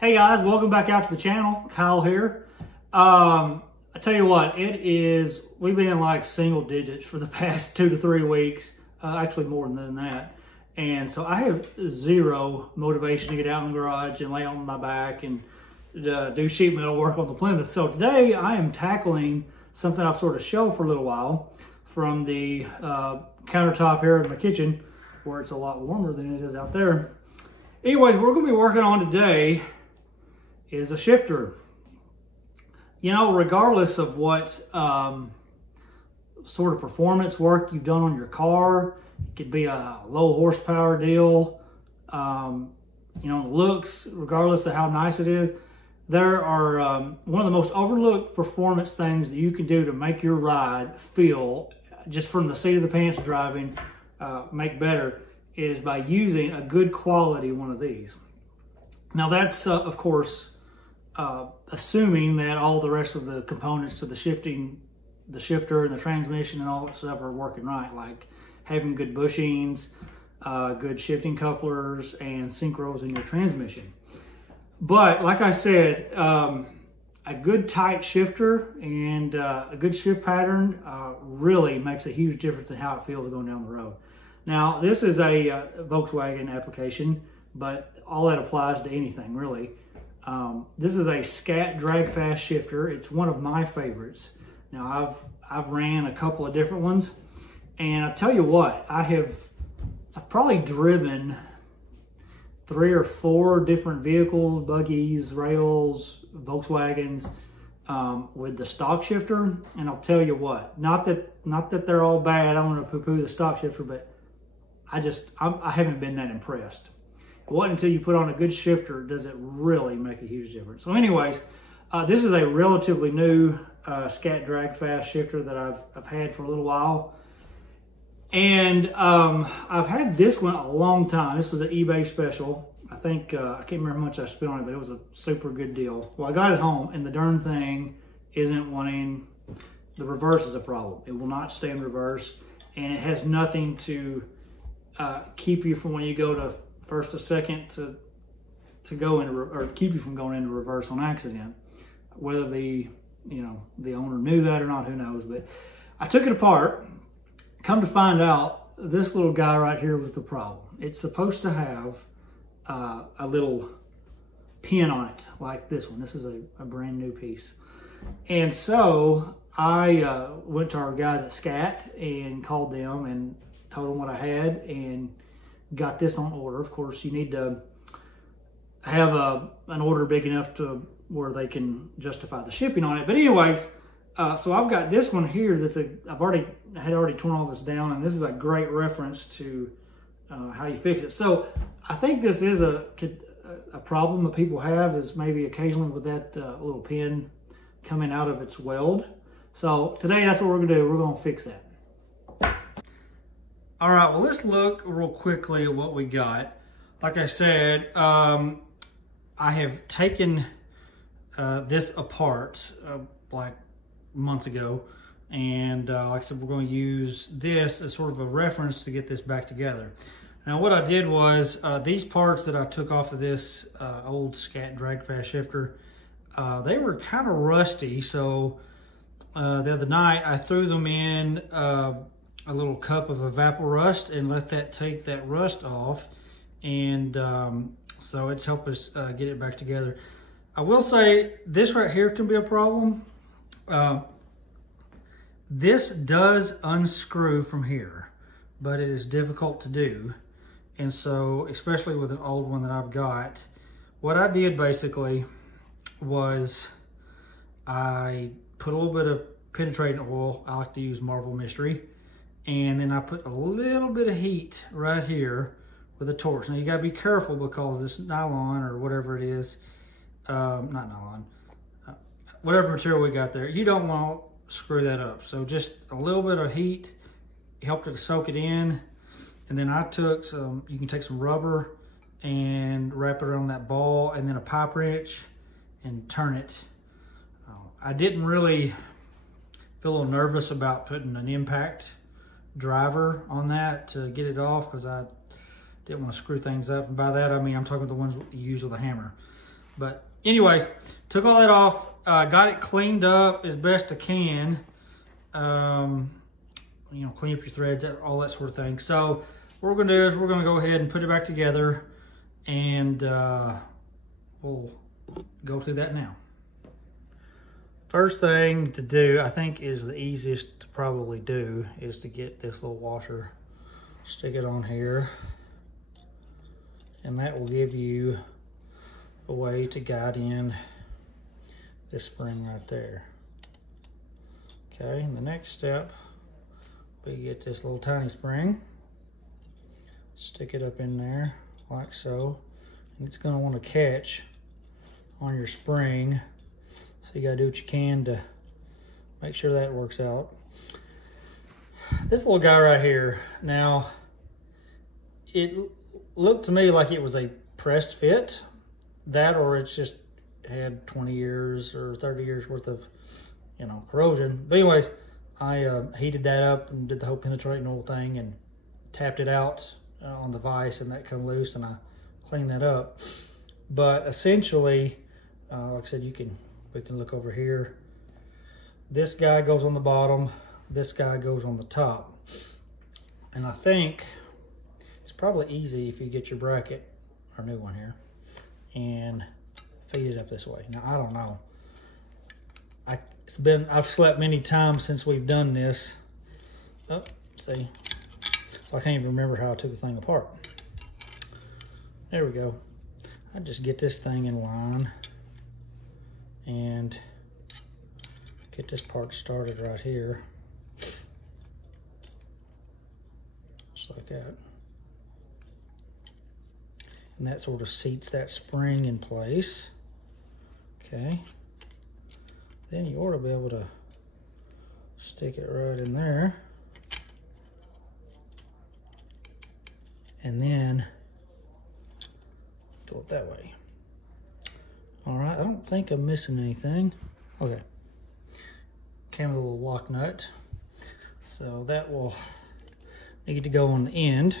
Hey guys, welcome back out to the channel. Kyle here. I tell you what, we've been in like single digits for the past 2 to 3 weeks, actually more than that. And so I have zero motivation to get out in the garage and lay on my back and do sheet metal work on the Plymouth. So today I am tackling something I've sort of shelved for a little while from the countertop here in my kitchen, where it's a lot warmer than it is out there. Anyways, what we're going to be working on today is a shifter. You know, regardless of what sort of performance work you've done on your car, it could be a low horsepower deal, you know, looks, regardless of how nice it is, there are one of the most overlooked performance things that you can do to make your ride feel, just from the seat of the pants driving, make better, is by using a good quality one of these. Now that's, of course, assuming that all the rest of the components to the shifter and the transmission and all that stuff are working right, like having good bushings, good shifting couplers, and synchros in your transmission. But like I said, a good tight shifter and a good shift pattern really makes a huge difference in how it feels going down the road. Now, this is a Volkswagen application, but all that applies to anything, really. This is a Scat Drag-Fast Shifter. It's one of my favorites. Now, I've ran a couple of different ones, and I tell you what, I've probably driven 3 or 4 different vehicles, buggies, rails, Volkswagens, with the stock shifter. And I'll tell you what, not that they're all bad. I don't want to poo-poo the stock shifter, but I haven't been that impressed. It wasn't until you put on a good shifter does it really make a huge difference. So anyways, this is a relatively new Scat Drag-Fast Shifter that I've had for a little while. And I've had this one a long time. This was an eBay special. I think, I can't remember how much I spent on it, but it was a super good deal. Well, I got it home, and the darn thing isn't wanting, the reverse is a problem. It will not stay in reverse, and it has nothing to keep you from, when you go to first or second, to go into, or keep you from going into reverse on accident. Whether the owner knew that or not, who knows. But I took it apart. Come to find out, this little guy right here was the problem. It's supposed to have a little pin on it, like this one. This is a brand new piece. And so I went to our guys at Scat and called them and told them what I had and got this on order. Of course, you need to have an order big enough to where they can justify the shipping on it. But anyways, so I've got this one here. I had already torn all this down, and this is a great reference to how you fix it. So I think this is a problem that people have, is maybe occasionally with that little pin coming out of its weld. So today that's what we're gonna do. We're gonna fix that. All right, well, let's look real quickly at what we got. Like I said, I have taken this apart like months ago. And like I said, we're going to use this as sort of a reference to get this back together. Now, what I did was these parts that I took off of this old Scat Drag-Fast Shifter, they were kind of rusty. So the other night I threw them in a little cup of Evapo-Rust and let that take that rust off. And so it's helped us get it back together. I will say this right here can be a problem. This does unscrew from here, but it is difficult to do. And so, especially with an old one that I've got, what I did basically was I put a little bit of penetrating oil. I like to use Marvel Mystery. And then I put a little bit of heat right here with a torch. Now you gotta be careful, because this nylon or whatever it is, not nylon, whatever material we got there, you don't want to screw that up. So just a little bit of heat helped it to soak it in. And then I took some, you can take some rubber and wrap it around that ball, and then a pipe wrench and turn it. I didn't really feel a little nervous about putting an impact driver on that to get it off, because I didn't want to screw things up. And by that I mean I'm talking about the ones you use with a hammer. But anyways, took all that off, got it cleaned up as best I can. You know, clean up your threads, all that sort of thing. So what we're gonna do is we're gonna go ahead and put it back together, and we'll go through that now. First thing to do, I think is the easiest to probably do, is to get this little washer, stick it on here, and that will give you a way to guide in this spring right there. Okay, and the next step, we get this little tiny spring, stick it up in there like so, and it's going to want to catch on your spring, so you got to do what you can to make sure that works out. This little guy right here, now it looked to me like it was a pressed fit, that or it's just had 20 years or 30 years worth of, you know, corrosion. But anyways, I heated that up and did the whole penetrating oil thing and tapped it out on the vise, and that come loose, and I cleaned that up. But essentially, like I said, we can look over here. This guy goes on the bottom, this guy goes on the top. And I think it's probably easy if you get your bracket, our new one here, and feed it up this way. Now, I don't know. I've slept many times since we've done this. Oh, see. So I can't even remember how I took the thing apart. There we go. I just get this thing in line and get this part started right here. Just like that. And that sort of seats that spring in place. Okay. Then you ought to be able to stick it right in there. And then go it that way. All right, I don't think I'm missing anything. Okay. Came with a little lock nut. So that will need to go on the end.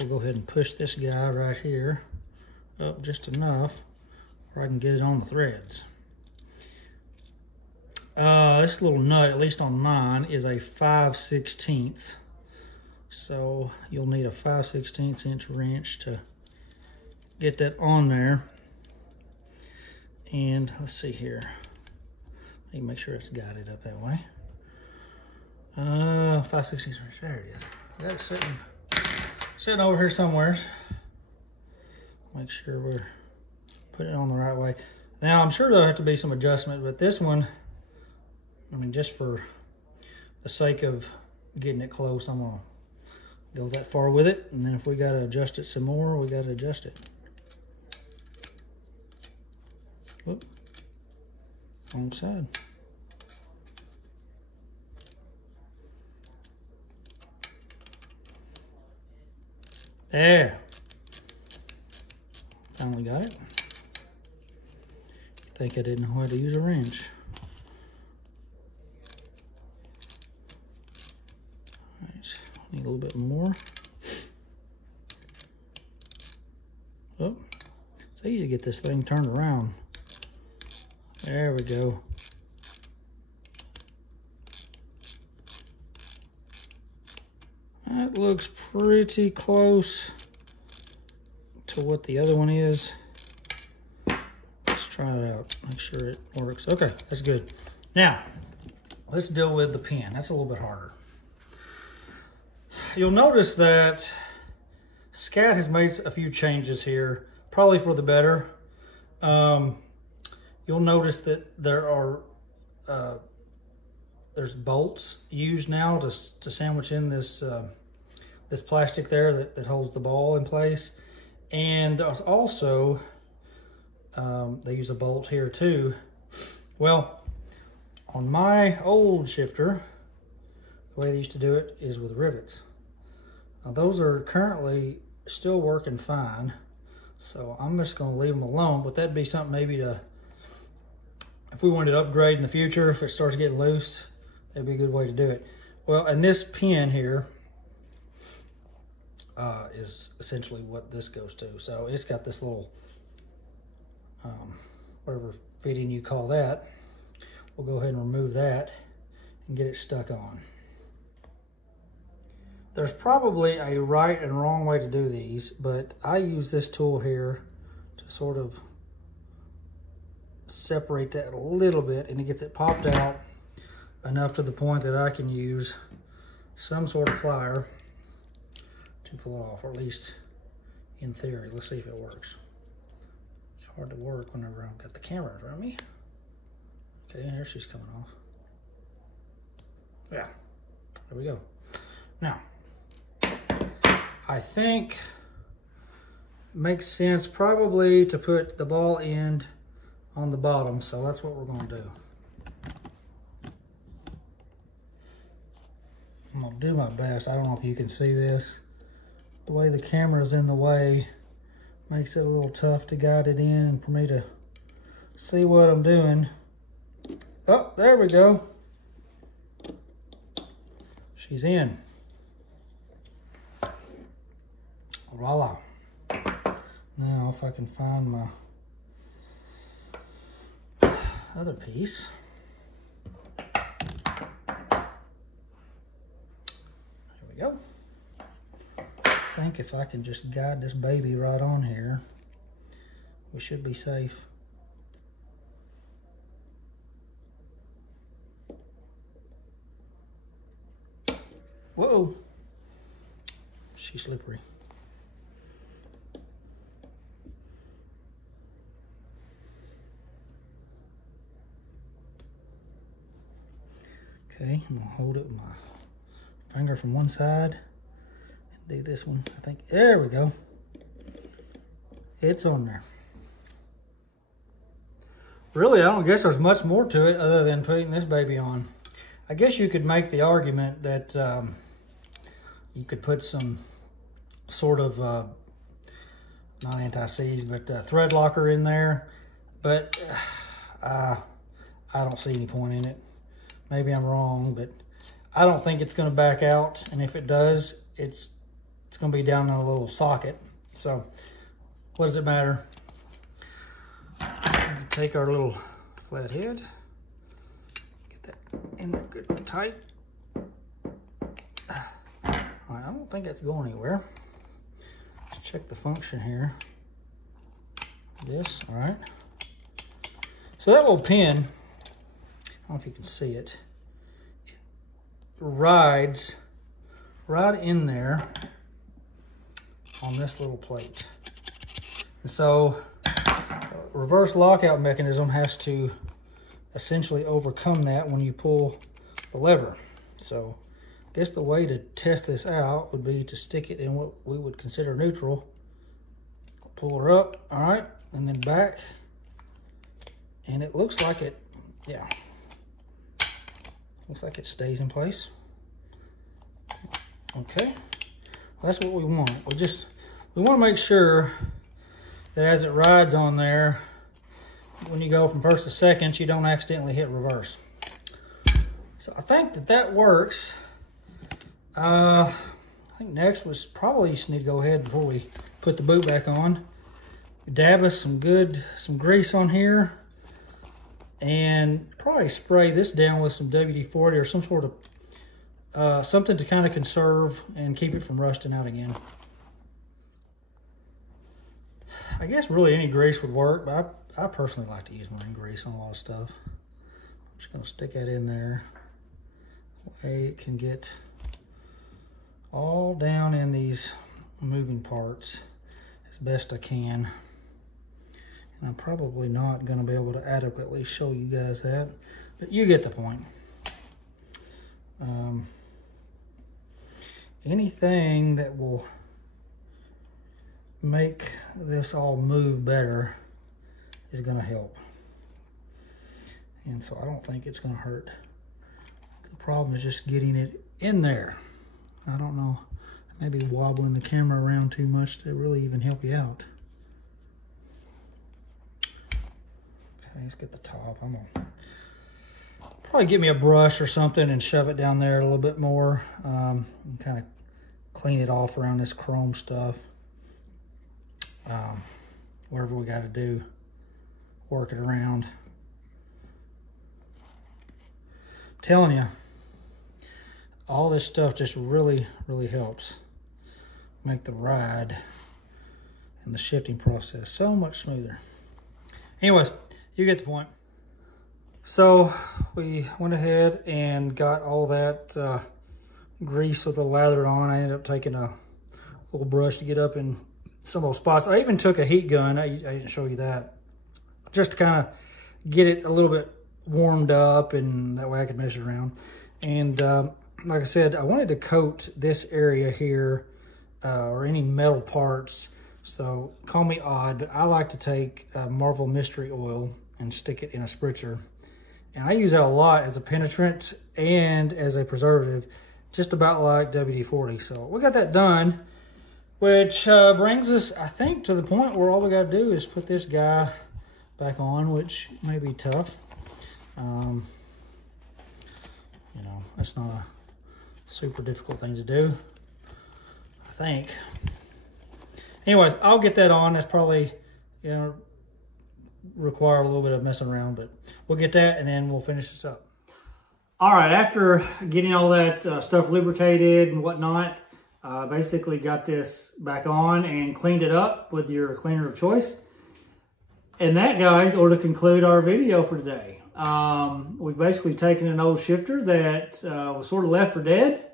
We'll go ahead and push this guy right here up just enough where I can get it on the threads. This little nut, at least on mine, is a 5/16. So you'll need a 5/16 inch wrench to get that on there. And let's see here. Let me make sure it's guided up that way. 5/16 inch, there it is. I got it sitting over here somewhere. Make sure we're putting it on the right way. Now, I'm sure there'll have to be some adjustment, but this one, I mean, just for the sake of getting it close, I'm gonna go that far with it, and then if we gotta adjust it some more, we gotta adjust it. Whoop. Wrong side. There. Finally got it. Think I didn't know how to use a wrench. Alright, need a little bit more. Oh, it's easy to get this thing turned around. There we go. That looks pretty close to what the other one is. Let's try it out, make sure it works. Okay, that's good. Now, let's deal with the pin. That's a little bit harder. You'll notice that Scat has made a few changes here, probably for the better. You'll notice that there's bolts used now to sandwich in this this plastic there that holds the ball in place. And also, they use a bolt here too. Well, on my old shifter, the way they used to do it is with rivets. Now those are currently still working fine, so I'm just gonna leave them alone, but that'd be something maybe to, if we wanted to upgrade in the future, if it starts getting loose, that'd be a good way to do it. Well, and this pin here is essentially what this goes to. So it's got this little whatever fitting you call that. We'll go ahead and remove that and get it stuck on. There's probably a right and wrong way to do these, but I use this tool here to sort of separate that a little bit, and it gets it popped out enough to the point that I can use some sort of plier to pull it off, or at least in theory. Let's see if it works. It's hard to work whenever I've got the camera in front of me. Okay, here she's coming off. Yeah, there we go. Now, I think it makes sense probably to put the ball end on the bottom, so that's what we're going to do. I'm going to do my best. I don't know if you can see this. The way the camera's in the way makes it a little tough to guide it in and for me to see what I'm doing. Oh, there we go. She's in. Voila. Now if I can find my other piece. There we go. I think if I can just guide this baby right on here, we should be safe. Whoa, she's slippery. Okay, I'm gonna hold it with my finger from one side and do this one. I think, there we go. It's on there. Really, I don't guess there's much more to it other than putting this baby on. I guess you could make the argument that you could put some sort of, not anti-seize, but thread locker in there. But I don't see any point in it. Maybe I'm wrong, but I don't think it's going to back out. And if it does, it's going to be down in a little socket. So what does it matter? Take our little flat head. Get that in there good and tight. All right, I don't think that's going anywhere. Let's check the function here. This, all right. So that little pin, I don't know if you can see it, it rides right in there on this little plate. And so reverse lockout mechanism has to essentially overcome that when you pull the lever. So I guess the way to test this out would be to stick it in what we would consider neutral. Pull her up, all right, and then back. And it looks like it, yeah. Looks like it stays in place. Okay, well, that's what we want. We want to make sure that as it rides on there, when you go from first to second, you don't accidentally hit reverse. So I think that works. I think next was probably just need to go ahead before we put the boot back on. Dab us some grease on here. And probably spray this down with some WD-40 or some sort of something to kind of conserve and keep it from rusting out again. I guess really any grease would work, but I personally like to use marine grease on a lot of stuff. I'm just going to stick that in there. That way it can get all down in these moving parts as best I can. And I'm probably not going to be able to adequately show you guys that, but you get the point. Anything that will make this all move better is going to help. And so I don't think it's going to hurt. The problem is just getting it in there. I don't know, maybe wobbling the camera around too much to really even help you out. Okay, let's get the top. I'm gonna probably get me a brush or something and shove it down there a little bit more, and kind of clean it off around this chrome stuff. Whatever we got to do. work it around. I'm telling you, all this stuff just really, really helps make the ride and the shifting process so much smoother. Anyways, you get the point. So we went ahead and got all that grease with the lather on. I ended up taking a little brush to get up in some of those spots. I even took a heat gun. I didn't show you that, just to kind of get it a little bit warmed up, and that way I could mess it around. And like I said, I wanted to coat this area here or any metal parts. So call me odd, but I like to take Marvel Mystery Oil and stick it in a spritzer. And I use that a lot as a penetrant and as a preservative, just about like WD-40. So we got that done, which brings us, I think, to the point where all we got to do is put this guy back on, which may be tough. You know, that's not a super difficult thing to do, I think. Anyways, I'll get that on. That's probably, you know, require a little bit of messing around, but we'll get that and then we'll finish this up. All right, after getting all that stuff lubricated and whatnot, basically got this back on and cleaned it up with your cleaner of choice. And that, guys, ought to conclude our video for today. We've basically taken an old shifter that was sort of left for dead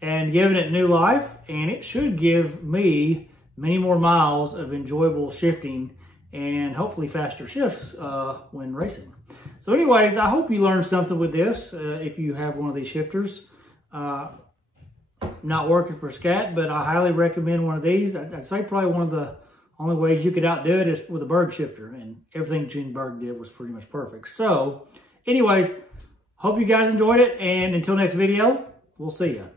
and given it new life, and it should give me many more miles of enjoyable shifting and hopefully faster shifts when racing. So anyways, I hope you learned something with this. If you have one of these shifters, not working for Scat, but I highly recommend one of these. I'd say probably one of the only ways you could outdo it is with a Berg shifter, and everything Gene Berg did was pretty much perfect. So anyways, hope you guys enjoyed it, and until next video, we'll see you.